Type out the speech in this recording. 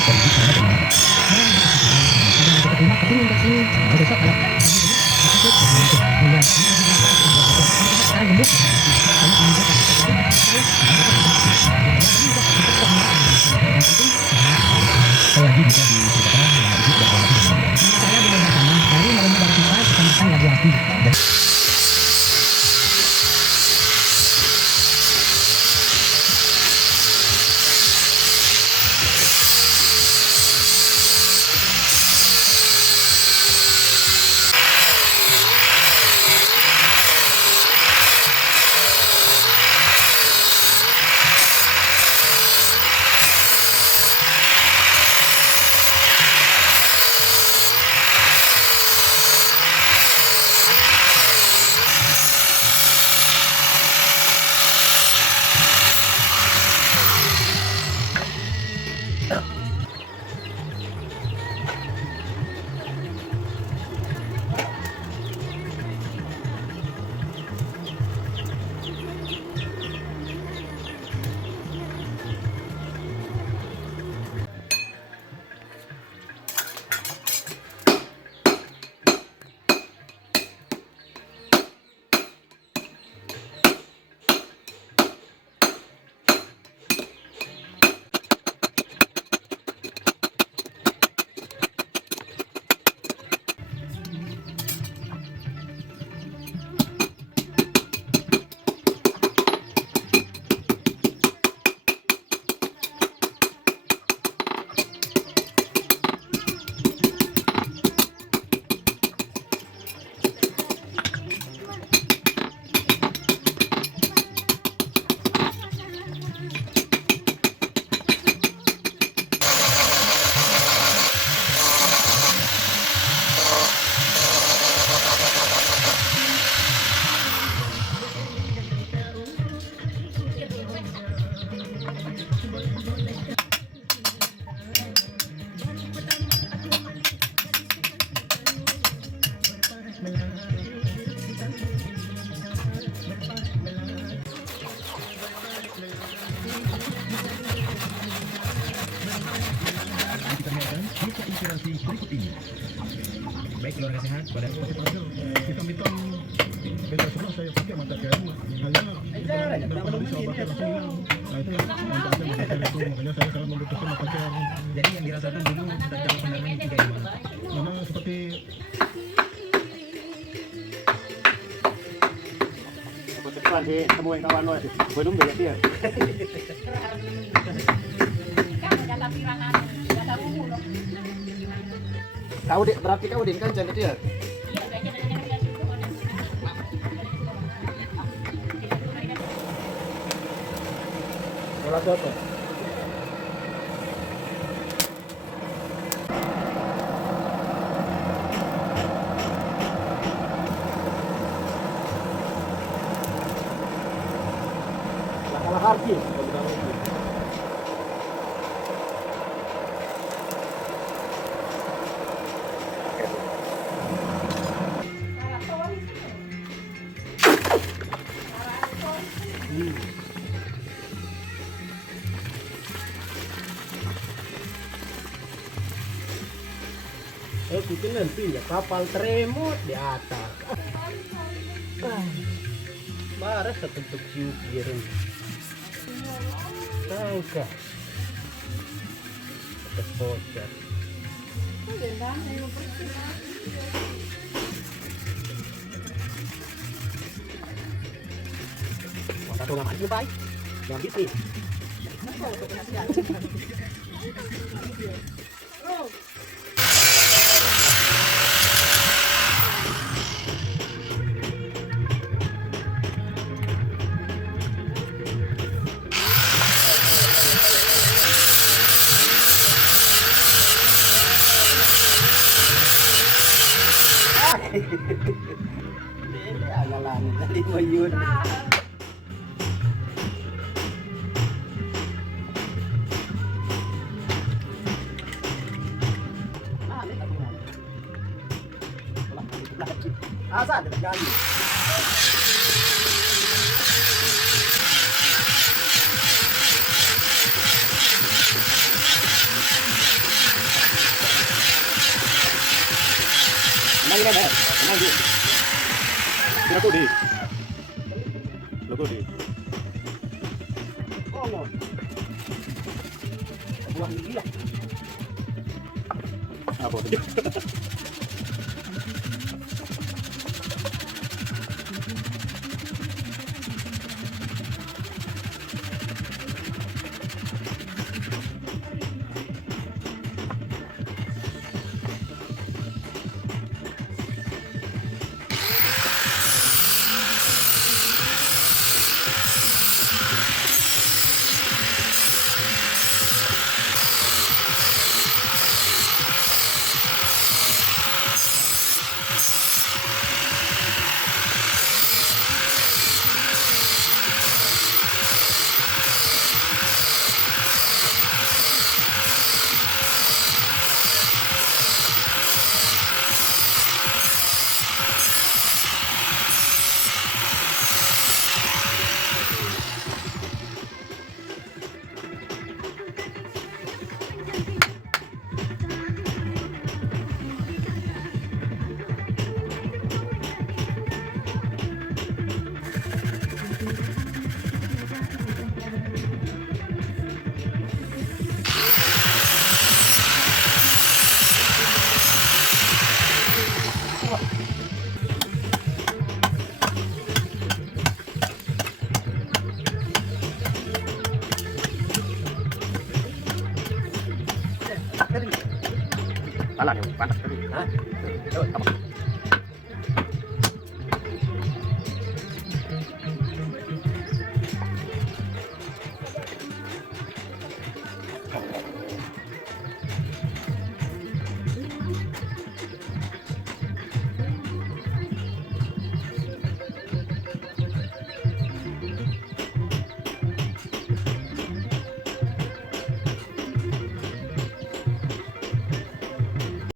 Lagi bisa diceritakan saya dengan katana dari Membuat Golok Cacah lagi api. Baik, keluarga sehat. Pada hitam-hitam beda semua saya pakai mata kayu. Hanya berapa bisa pakai langsung hilang. Nah itu yang mata kayu itu makanya saya sangat membutuhkan mata kayu. Jadi yang dirasakan dulu tentang pandangan itu kayak gimana? Memang seperti Tuan si temuin kawan lo, belum banyak dia. Kau dek berarti kau din kan cantik dia. Bola apa? Kalah harki. Bikin nanti ya kapal tremot di atas. Marah sebentuk supir. Tahu kah? Terpojok. Masa tuh nggak maju baik, yang bisnis. Ini agalan tadi mayun. Asa ada jalan. ini deh. Tenang di. Kira di. Lagu di. Oh, buang gila. Apa tadi? Panas nih, panas. Hah? Coba, apa?